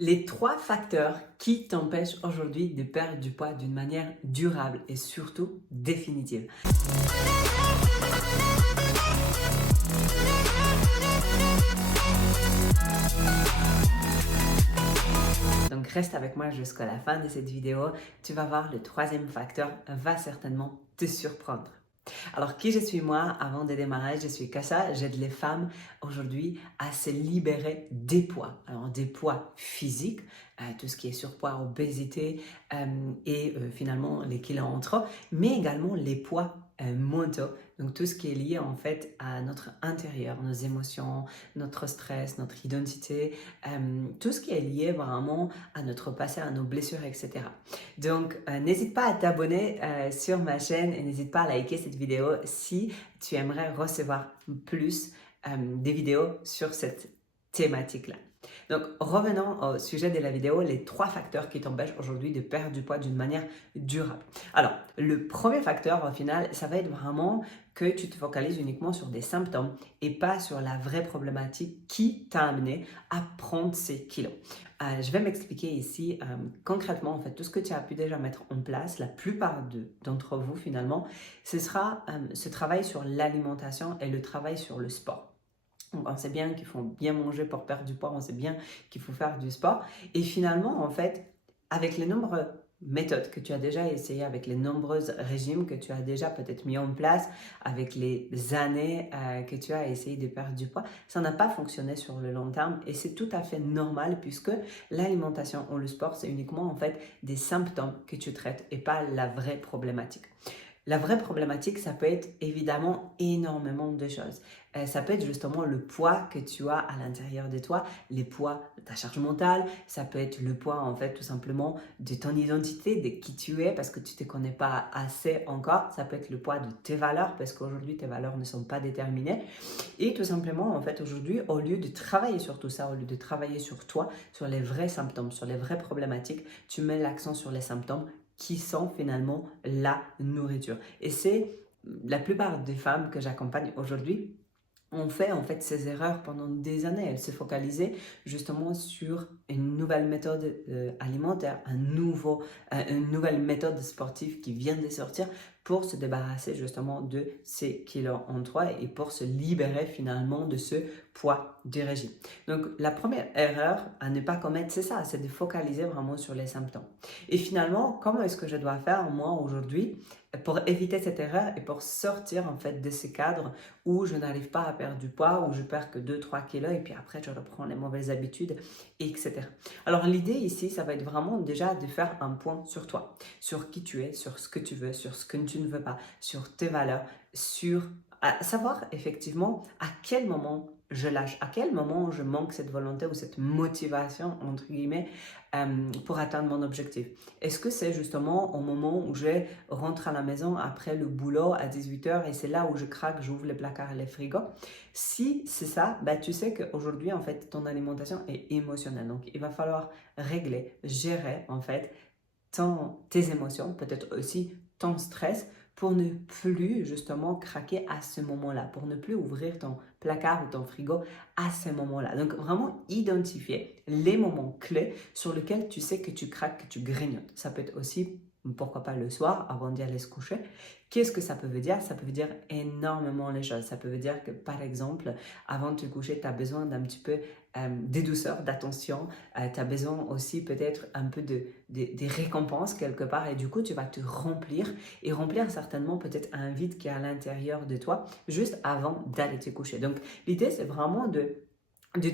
Les trois facteurs qui t'empêchent aujourd'hui de perdre du poids d'une manière durable et surtout définitive. Donc reste avec moi jusqu'à la fin de cette vidéo. Tu vas voir, le troisième facteur va certainement te surprendre. Alors, qui je suis moi? Avant de démarrer, je suis Kasha. J'aide les femmes aujourd'hui à se libérer des poids. Alors, des poids physiques, tout ce qui est surpoids, obésité finalement les kilos entre eux, mais également les poids mentaux. Donc, tout ce qui est lié en fait à notre intérieur, nos émotions, notre stress, notre identité, tout ce qui est lié vraiment à notre passé, à nos blessures, etc. Donc, n'hésite pas à t'abonner sur ma chaîne et n'hésite pas à liker cette vidéo si tu aimerais recevoir plus des vidéos sur cette thématique-là. Donc, revenons au sujet de la vidéo, les trois facteurs qui t'empêchent aujourd'hui de perdre du poids d'une manière durable. Alors, le premier facteur, au final, ça va être vraiment que tu te focalises uniquement sur des symptômes et pas sur la vraie problématique qui t'a amené à prendre ces kilos. Je vais m'expliquer ici concrètement, en fait, tout ce que tu as pu déjà mettre en place, la plupart d'entre vous finalement, ce sera ce travail sur l'alimentation et le travail sur le sport. Donc, on sait bien qu'il faut bien manger pour perdre du poids, on sait bien qu'il faut faire du sport. Et finalement, en fait, avec les nombreuses méthodes que tu as déjà essayées, avec les nombreux régimes que tu as déjà peut-être mis en place, avec les années que tu as essayé de perdre du poids, ça n'a pas fonctionné sur le long terme et c'est tout à fait normal puisque l'alimentation ou le sport, c'est uniquement en fait des symptômes que tu traites et pas la vraie problématique. La vraie problématique, ça peut être évidemment énormément de choses. Ça peut être justement le poids que tu as à l'intérieur de toi, les poids de ta charge mentale, ça peut être le poids en fait tout simplement de ton identité, de qui tu es parce que tu ne te connais pas assez encore, ça peut être le poids de tes valeurs parce qu'aujourd'hui tes valeurs ne sont pas déterminées et tout simplement en fait aujourd'hui au lieu de travailler sur tout ça, au lieu de travailler sur toi, sur les vrais symptômes, sur les vraies problématiques, tu mets l'accent sur les symptômes qui sont finalement la nourriture. Et c'est la plupart des femmes que j'accompagne aujourd'hui ont fait en fait ces erreurs pendant des années. Elles se focalisaient justement sur une nouvelle méthode alimentaire, une nouvelle méthode sportive qui vient de sortir pour se débarrasser justement de ces kilos en toi et pour se libérer finalement de ce poids du régime. Donc la première erreur à ne pas commettre, c'est ça, c'est de focaliser vraiment sur les symptômes. Et finalement, comment est-ce que je dois faire moi aujourd'hui pour éviter cette erreur et pour sortir en fait de ce cadre où je n'arrive pas à perdre du poids, où je perds que 2-3 kilos et puis après je reprends les mauvaises habitudes, etc. Alors l'idée ici, ça va être vraiment déjà de faire un point sur toi, sur qui tu es, sur ce que tu veux, sur ce que tu ne veux pas, sur tes valeurs, sur savoir effectivement à quel moment je lâche, à quel moment je manque cette volonté ou cette motivation, entre guillemets, pour atteindre mon objectif. Est-ce que c'est justement au moment où je rentre à la maison après le boulot à 18h et c'est là où je craque, j'ouvre les placards et les frigos? Si c'est ça, bah, tu sais qu'aujourd'hui, en fait, ton alimentation est émotionnelle. Donc, il va falloir régler, gérer, en fait, tes émotions, peut-être aussi ton stress, pour ne plus justement craquer à ce moment-là, pour ne plus ouvrir ton placard ou ton frigo à ce moment-là. Donc vraiment identifier les moments clés sur lesquels tu sais que tu craques, que tu grignotes. Ça peut être aussi, pourquoi pas le soir, avant d'y aller se coucher. Qu'est-ce que ça peut dire? Ça peut dire énormément les choses. Ça peut dire que par exemple, avant de te coucher, tu as besoin d'un petit peu de douceur, d'attention. Tu as besoin aussi peut-être un peu des récompenses quelque part et du coup, tu vas te remplir et remplir certainement peut-être un vide qui est à l'intérieur de toi juste avant d'aller te coucher. Donc, l'idée, c'est vraiment de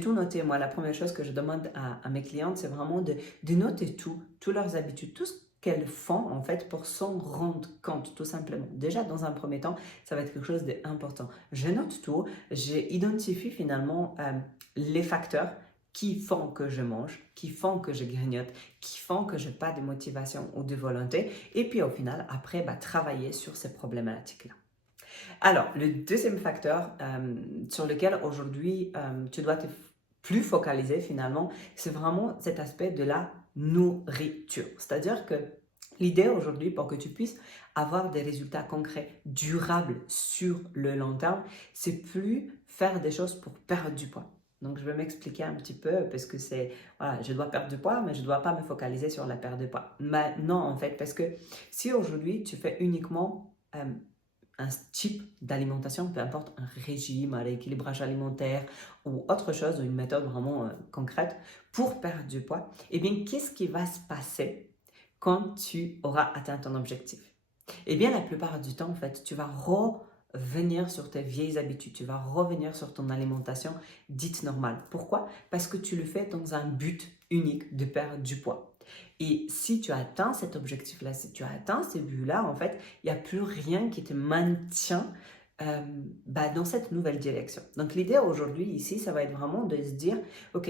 tout noter. Moi, la première chose que je demande à mes clientes, c'est vraiment de noter toutes leurs habitudes, tout ce qu'elles font en fait pour s'en rendre compte tout simplement. Déjà dans un premier temps, ça va être quelque chose d'important. Je note tout, j'identifie finalement les facteurs qui font que je mange, qui font que je grignote, qui font que je n'ai pas de motivation ou de volonté et puis au final, après, travailler sur ces problématiques-là. Alors, le deuxième facteur sur lequel aujourd'hui tu dois te plus focaliser finalement, c'est vraiment cet aspect de la nourriture. C'est-à-dire que l'idée aujourd'hui pour que tu puisses avoir des résultats concrets, durables sur le long terme, c'est plus faire des choses pour perdre du poids. Donc, je vais m'expliquer un petit peu parce que c'est, voilà, je dois perdre du poids, mais je ne dois pas me focaliser sur la perte de poids. Mais non, en fait, parce que si aujourd'hui, tu fais uniquement un type d'alimentation, peu importe, un régime, un rééquilibrage alimentaire ou autre chose, une méthode vraiment concrète pour perdre du poids, eh bien, qu'est-ce qui va se passer quand tu auras atteint ton objectif? Eh bien, la plupart du temps, en fait, tu vas revenir sur tes vieilles habitudes, tu vas revenir sur ton alimentation dite normale. Pourquoi? Parce que tu le fais dans un but unique de perdre du poids. Et si tu atteins cet objectif-là, si tu as atteint ce but-là, en fait, il n'y a plus rien qui te maintient dans cette nouvelle direction. Donc l'idée aujourd'hui ici, ça va être vraiment de se dire, ok,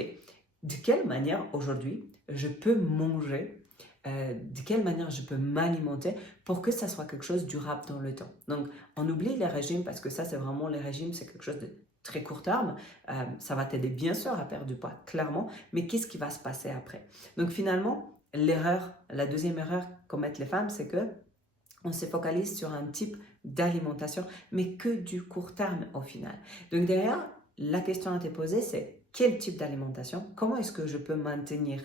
de quelle manière aujourd'hui je peux manger, de quelle manière je peux m'alimenter pour que ça soit quelque chose de durable dans le temps. Donc on oublie les régimes parce que ça c'est vraiment les régimes, c'est quelque chose de très court terme. Ça va t'aider bien sûr à perdre du poids, clairement, mais qu'est-ce qui va se passer après? Donc finalement, la deuxième erreur qu'omettent les femmes, c'est que on se focalise sur un type d'alimentation, mais que du court terme au final. Donc derrière, la question à te poser, c'est quel type d'alimentation? Comment est-ce que je peux maintenir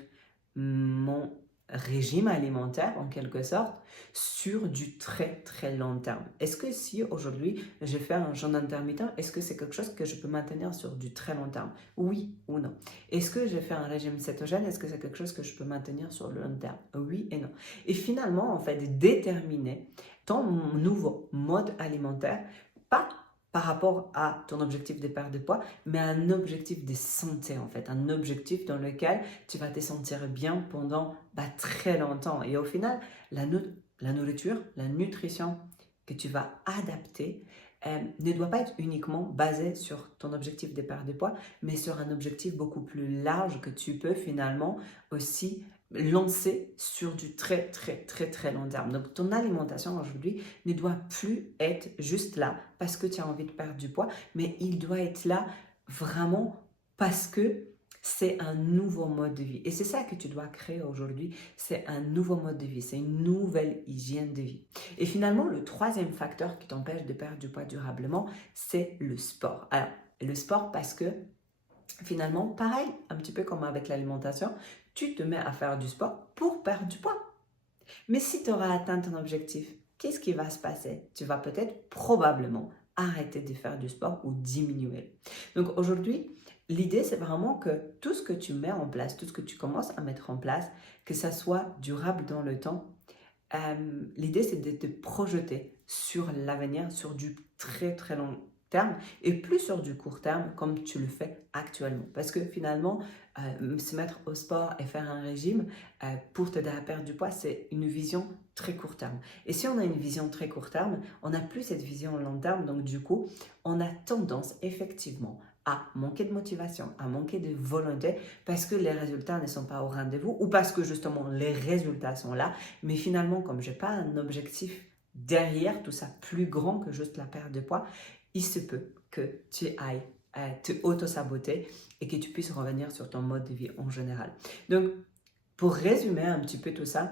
mon régime alimentaire en quelque sorte sur du très très long terme? Est-ce que si aujourd'hui je fais un jeûne intermittent, est-ce que c'est quelque chose que je peux maintenir sur du très long terme? Oui ou non? Est-ce que je fais un régime cétogène? Est-ce que c'est quelque chose que je peux maintenir sur le long terme? Oui et non. Et finalement, en fait, déterminer ton nouveau mode alimentaire, pas par rapport à ton objectif de perte de poids, mais un objectif de santé en fait, un objectif dans lequel tu vas te sentir bien pendant très longtemps. Et au final, la nourriture, la nutrition que tu vas adapter ne doit pas être uniquement basée sur ton objectif de perte de poids, mais sur un objectif beaucoup plus large que tu peux finalement aussi lancer sur du très très très très long terme. Donc ton alimentation aujourd'hui ne doit plus être juste là parce que tu as envie de perdre du poids, mais il doit être là vraiment parce que c'est un nouveau mode de vie. Et c'est ça que tu dois créer aujourd'hui, c'est un nouveau mode de vie, c'est une nouvelle hygiène de vie. Et finalement, le troisième facteur qui t'empêche de perdre du poids durablement, c'est le sport. Alors, le sport parce que finalement, pareil, un petit peu comme avec l'alimentation, tu te mets à faire du sport pour perdre du poids. Mais si tu auras atteint ton objectif, qu'est-ce qui va se passer? Tu vas peut-être probablement arrêter de faire du sport ou diminuer. Donc aujourd'hui, l'idée c'est vraiment que tout ce que tu mets en place, tout ce que tu commences à mettre en place, que ça soit durable dans le temps, l'idée c'est de te projeter sur l'avenir, sur du très très long terme et plus sur du court terme comme tu le fais actuellement. Parce que finalement, se mettre au sport et faire un régime pour t'aider à perdre du poids, c'est une vision très court terme. Et si on a une vision très court terme, on n'a plus cette vision long terme. Donc du coup, on a tendance effectivement à manquer de motivation, à manquer de volonté parce que les résultats ne sont pas au rendez-vous ou parce que justement les résultats sont là. Mais finalement, comme je n'ai pas un objectif derrière tout ça plus grand que juste la perte de poids, il se peut que tu ailles te auto-saboter et que tu puisses revenir sur ton mode de vie en général. Donc, pour résumer un petit peu tout ça,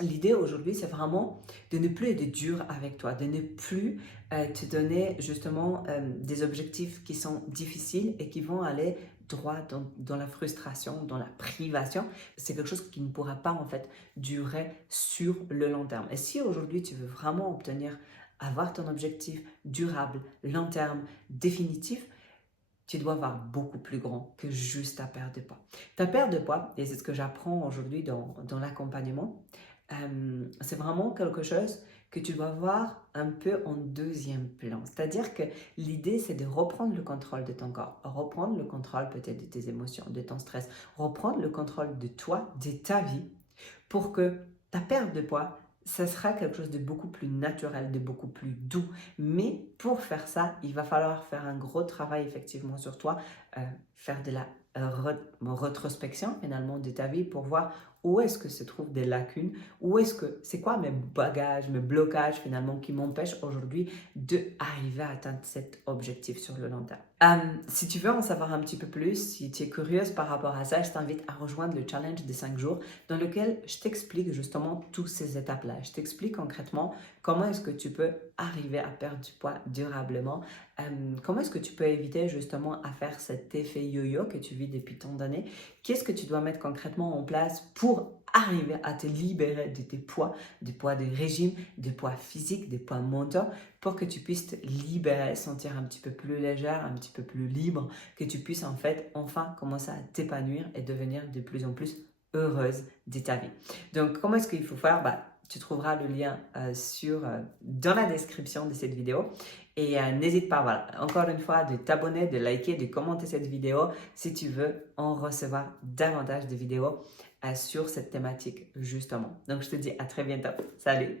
l'idée aujourd'hui, c'est vraiment de ne plus être dur avec toi, de ne plus te donner justement des objectifs qui sont difficiles et qui vont aller droit dans la frustration, dans la privation. C'est quelque chose qui ne pourra pas en fait durer sur le long terme. Et si aujourd'hui tu veux vraiment avoir ton objectif durable, long terme, définitif, tu dois avoir beaucoup plus grand que juste ta perte de poids. Ta perte de poids, et c'est ce que j'apprends aujourd'hui dans l'accompagnement, c'est vraiment quelque chose que tu dois voir un peu en deuxième plan. C'est-à-dire que l'idée, c'est de reprendre le contrôle de ton corps, reprendre le contrôle peut-être de tes émotions, de ton stress, reprendre le contrôle de toi, de ta vie, pour que ta perte de poids, ça sera quelque chose de beaucoup plus naturel, de beaucoup plus doux. Mais pour faire ça, il va falloir faire un gros travail effectivement sur toi, faire de la rétrospection finalement de ta vie pour voir où est-ce que se trouvent des lacunes, où est-ce que, c'est quoi mes bagages, mes blocages finalement qui m'empêchent aujourd'hui d'arriver à atteindre cet objectif sur le long terme. Si tu veux en savoir un petit peu plus, si tu es curieuse par rapport à ça, je t'invite à rejoindre le challenge des 5 jours dans lequel je t'explique justement toutes ces étapes-là. Je t'explique concrètement comment est-ce que tu peux arriver à perdre du poids durablement, comment est-ce que tu peux éviter justement à faire cet effet yo-yo que tu vis depuis tant d'années, qu'est-ce que tu dois mettre concrètement en place pour arriver à te libérer de tes poids, des poids de régime, des poids physiques, des poids mentaux, pour que tu puisses te libérer, sentir un petit peu plus légère, un petit peu plus libre, que tu puisses en fait enfin commencer à t'épanouir et devenir de plus en plus heureuse de ta vie. Donc, comment est-ce qu'il faut faire? Tu trouveras le lien dans la description de cette vidéo. Et n'hésite pas, voilà, encore une fois, de t'abonner, de liker, de commenter cette vidéo si tu veux en recevoir davantage de vidéos sur cette thématique justement. Donc, je te dis à très bientôt. Salut!